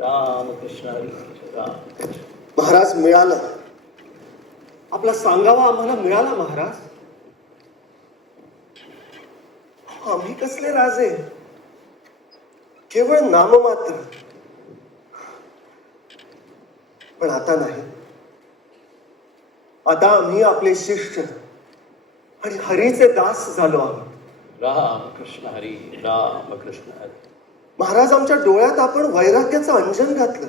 रामकृष्ण हरी राम. महाराज मिळाला. आपला सांगावा आम्हाला मिळाला महाराज? आम्ही कसले राजे? केवळ नाममात्र पण आता नाही. आता आम्ही आपले शिष्य आणि हरीचे दास झालो आहोत. रामकृष्ण हरी रामकृष्ण हरी. महाराज आमच्या डोळ्यात आपण वैराग्याचं अंजन घातलं.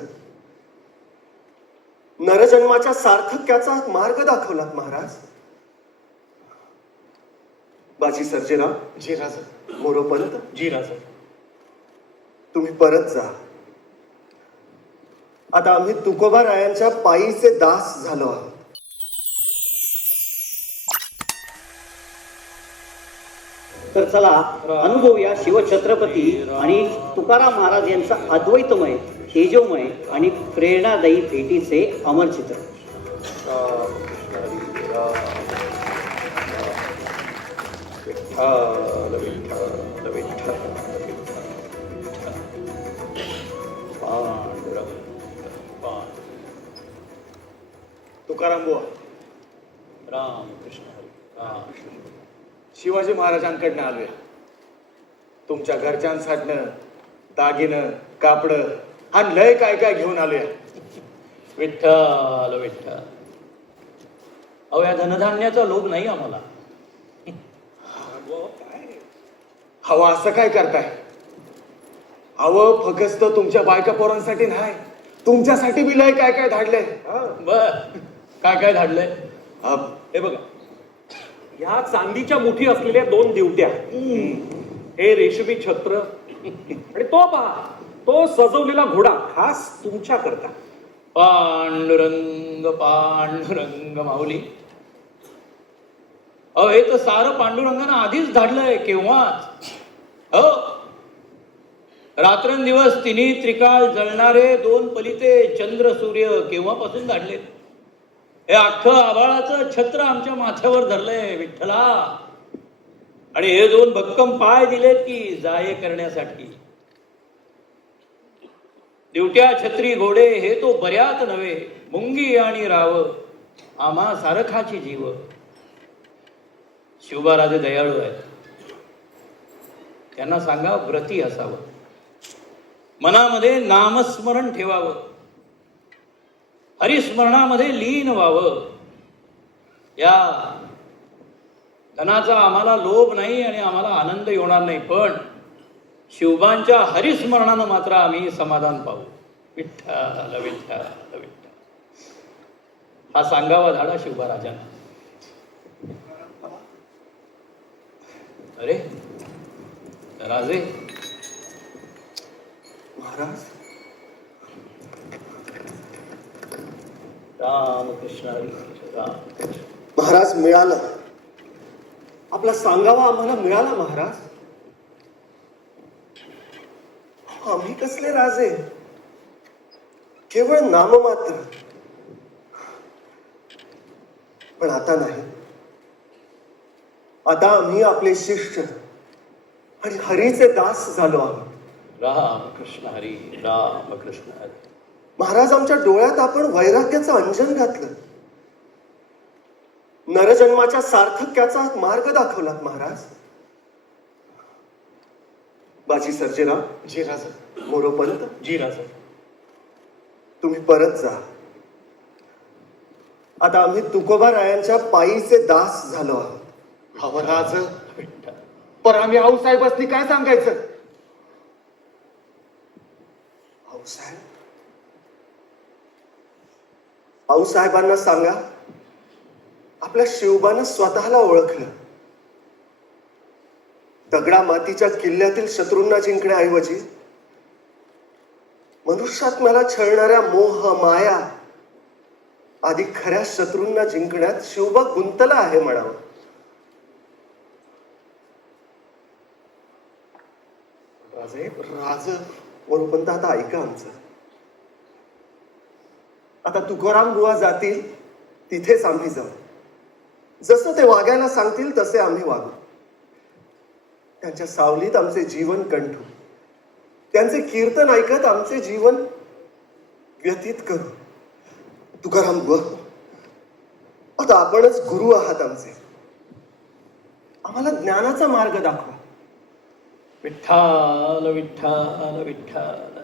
नरजन्माच्या सार्थक्याचा मार्ग दाखवलात महाराज. बाजी सर्जेराव जी राजा मोरोपंत जी राजा तुम्ही परत जा. आता आम्ही तुकोबा रायांच्या पायीचे दास झालो आहोत. तर चला अनुभवूया शिवछत्रपती आणि तुकाराम महाराज यांचा अद्वैतमय तेजोमय आणि प्रेरणादायी भेटीचे अमर चित्र. तुकाराम बुवा. रामकृष्ण हरी. राम शिवाजी महाराजांकडनं आलोय. तुमच्या घरच्यांसाठनं दागिनं कापडं आणि लय काय काय घेऊन आलोय. विठ्ठल विठ्ठल. अहो या धनधान्याचा लोभ नाही आम्हाला. हवा असं काय करताय? हव फकस्त तुमच्या बायका पोरांसाठी नाही तुमच्यासाठी बी लय काय काय धाडलंय. बर. काय काय धाडलंय? हे बघा. ह्या चांदीच्या मुठी असलेल्या दोन दिवट्या. हे रेशमी छत्र. आणि तो पहा तो सजवलेला घोडा खास तुमच्या करता. पांडुरंग पांडुरंग माऊली. अ हे तर सारं पांडुरंगानं आधीच धाडलंय केव्हाच? हो रात्रंदिवस तिन्ही त्रिकाळ जळणारे दोन पलिते चंद्र सूर्य केव्हापासून धाडलेत? हे अख्खं आभाळाचं छत्र आमच्या माथ्यावर धरलंय विठ्ठला. आणि हे दोन भक्कम पाय दिलेत की जाये करण्यासाठी. दिवट्या छत्री घोडे हे तो बऱ्यात नव्हे. मुंगी आणि राव आम्हा सारखाची जीव. शिवबाराजे दयाळू आहेत. त्यांना सांगा व्रती असावं. मनामध्ये नामस्मरण ठेवावं. हरिस्मरणामध्ये लीन व्हावं. या धनाचा आम्हाला लोभ नाही आणि आम्हाला आनंद येणार नाही पण शिवबांच्या हरिस्मरणानं मात्र आम्ही समाधान पाहू. विठ्ठल विठ्ठल विठ्ठल. हा सांगावा झाडा शिवबा राजांना. अरे राजे. महाराज रामकृष्ण हरी राम महाराज मिळाला. आपला सांगावा आम्हाला मिळाला महाराज? आम्ही कसले राजे? केवळ नाममात्र पण आता नाही. आता आम्ही आपले शिष्य आणि हरीचे दास झालो आहोत. रामकृष्ण हरी राम कृष्ण हरी. महाराज आमच्या डोळ्यात आपण वैराग्याचं अंजन घातलं. नरजन्माच्या सार्थक्याचा मार्ग दाखवलात महाराज. बाजी सर्जेराव जी राजा मोरोपंत जी राजा तुम्ही परत जा. आता आम्ही तुकोबा रायांच्या पायीचे दास झालो आहोत. हवं राज. विठ्ठल पर आम्ही आऊसाहेबांनी काय सांगायचं? आऊसाहेब? आऊसाहेबांना सांगा आपल्या शिवबानं स्वतःला ओळखलं. दगडा मातीच्या किल्ल्यातील शत्रूंना जिंकण्याऐवजी मनुष्यात्म्याला छळणाऱ्या मोह माया आधी खऱ्या शत्रूंना जिंकण्यात शिवबा गुंतला आहे म्हणावं. राजे राज वरूपर्यंत आता ऐका आमचं. आता तुकाराम गुहा जातील तिथेच आम्ही जाऊ. जसं ते वागायला सांगतील तसे आम्ही वागू. त्यांच्या सावलीत आमचे जीवन कंठू. त्यांचे कीर्तन ऐकत आमचे जीवन व्यतीत करू. तुकाराम गुहा आता आपणच गुरु आहात आमचे. आम्हाला ज्ञानाचा मार्ग दाखवा. विठ्ठल विठ्ठल विठ्ठल.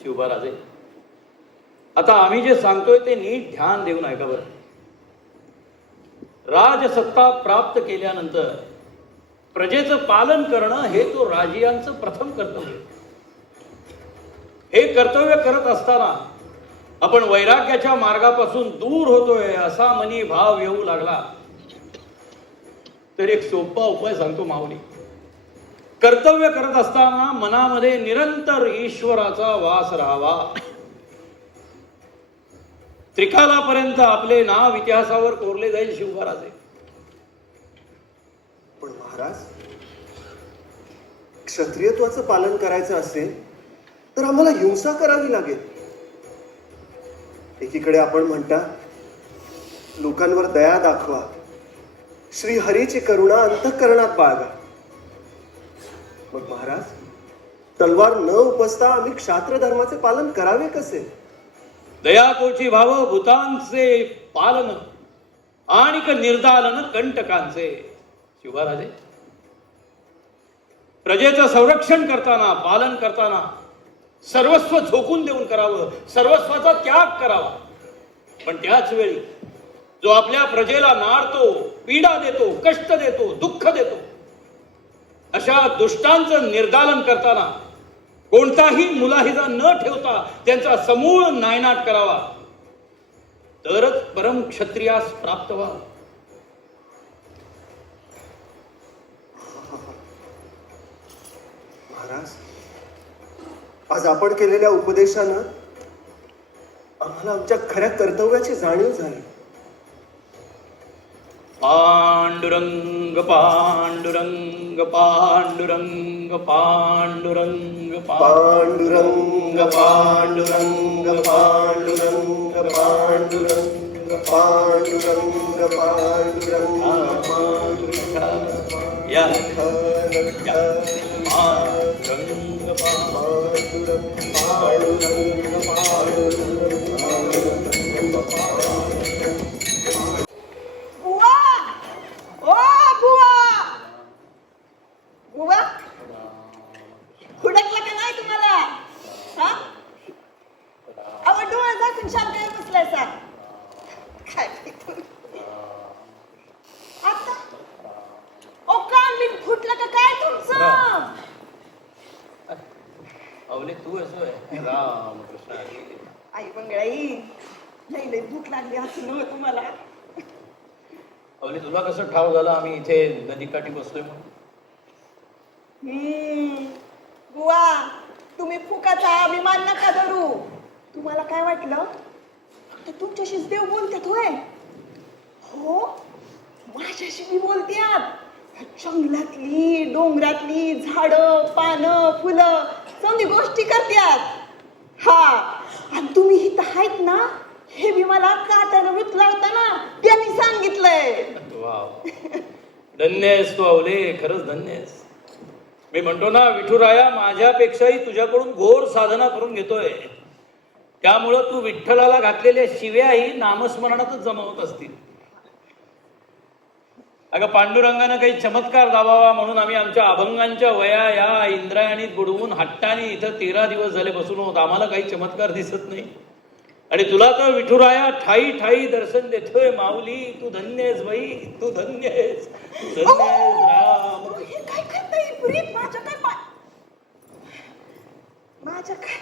शिवबाराजे आता आम्ही जे सांगतोय ते नीट ध्यान देऊन ऐका बरं. राजसत्ता प्राप्त केल्यानंतर प्रजेचं पालन करणं हे तो राजियांचं प्रथम कर्तव्य. हे कर्तव्य करत असताना आपण वैराग्याच्या मार्गापासून दूर होतोय असा मनी भाव येऊ लागला. तर एक सोपा उपाय सांगतो माऊली. कर्तव्य करत असताना मनामध्ये निरंतर ईश्वराचा वास राहावा. त्रिकालापर्यंत आपले नाव इतिहासावर कोरले जाईल शिवबाराचे पण महाराज क्षत्रियत्वाचं पालन करायचं असेल तर आम्हाला हिंसा करावी लागेल. एकीकडे आपण म्हणता लोकांवर दया दाखवा श्री हरीची करुणा अंतःकरणात बाळगा. मग महाराज तलवार न उपसता आम्ही क्षात्र धर्माचे पालन करावे कसे? दया तोची भाव भूतांचे पालन. आणि क निर्दालन कंटकांचे. शिवराजे प्रजेचं संरक्षण करताना पालन करताना सर्वस्व झोकून देऊन करावं सर्वस्वाचा त्याग करावा. पण त्याच वेळी जो आपल्या प्रजेला नाडतो पीडा देतो कष्ट देतो दुःख देतो अशा दुष्टांचं निर्दालन करताना कोणताही मुलाहिजा न ठेवता त्यांचा समूळ नायनाट करावा. तरच परम क्षत्रियास प्राप्त व्हा महाराज आज आपण केलेल्या उपदेशानं आम्हाला आमच्या खऱ्या कर्तव्याची जाणीव झाली. पांडुरंग पांडुरंग पांडुरंग पांडुरंग पांडुरंग पांडुरंग पांडुरंग पांडुरंग पांडुरंग पांडुरंग पांडुरंग पांडुरंग राम कृष्ण. आई मंगळाई लई लई भूक लागली असं नव्ह तुम्हाला. अवले तुला कसं ठाव झालं? आम्ही इथे नदीकाठी बसलोय म्हणून. बुवा तुम्ही फुकाचा अभिमान नका धरू. तुम्हाला काय वाटलं? फक्त तुमच्याशीच देव बोलतात होय. हो? माझ्याशी मी बोलत्यात. जंगलातली डोंगरातली झाडं पानं फुलं समधी गोष्टी करत्यात. हा. आणि तुम्ही इथं आहेत ना हे मी मला काटानं विकला होता ना त्यांनी सांगितलंय. वाव. धन्य आहेस तू अवले खरंच धन्य आहेस. मी म्हणतो ना विठुराया माझ्यापेक्षाही तुझ्याकडून घोर साधना करून घेतोय. त्यामुळं तू विठ्ठलाला घातलेल्या शिव्याही नामस्मरणातच जमावत असतील. अगं पांडुरंगानं काही चमत्कार दाबावा म्हणून आम्ही आमच्या अभंगांच्या वया या इंद्रायणीत बुडवून हट्टाने इथं तेरा दिवस झाले बसून होत आम्हाला काही चमत्कार दिसत नाही. आणि तुला तर विठुराया ठाई ठाई दर्शन देतोय माऊली तू धन्य आहेस बाई तू धन्य आहेस तू धन्य आहेस राम. माझ्या काय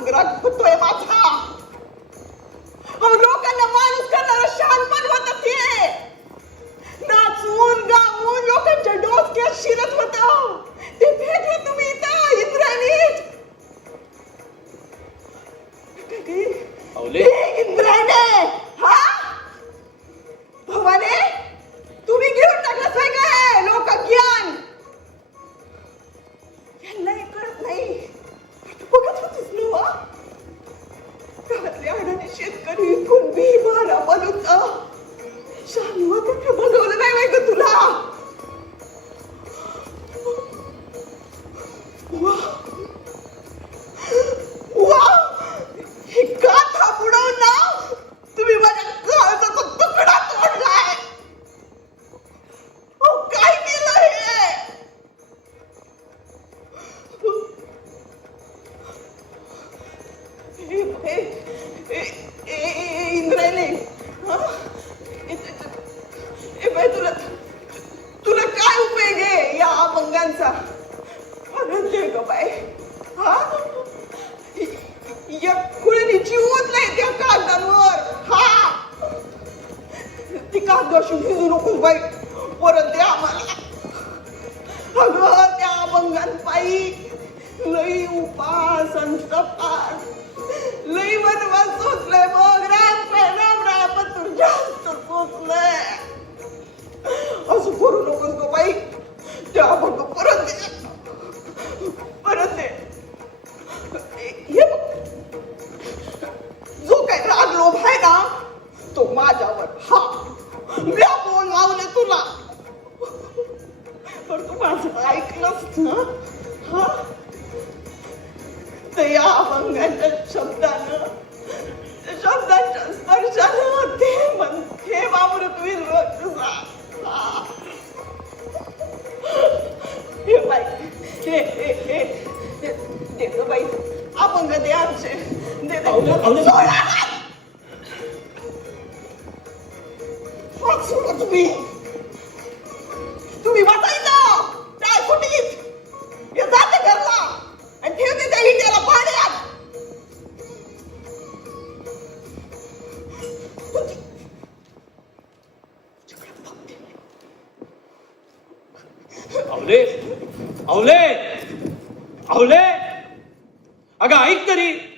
आग्रा फुटतोय माझा. अहो लोकांना माणूस करणारा शहाणपण होत ते नाचून गाऊन लोकांच्या डोसक्यात शिरत होत. ते भेटले तुम्ही इथं इंद्राणीत इंद्राणी हा? या कुळणीची ऊत नाही त्या कागदांवर हा? ती कागदाशी भिजू नको बाई. परत द्या आम्हाला. अगं त्या अभंगांपायी लई उपास आणि तपास लई वनवास सोचलंय मग राम राम राम राम तुझ्या सोचलंय असं करू नकोस गो बाई. त्या अभंग परत तुम्ही तुम्ही वाचायचं काय कुठेच हे जाते घरला. आणि ठेवते त्या हिंड्याला पाण्यात. अवले अवले अवले. अगं ऐक तरी.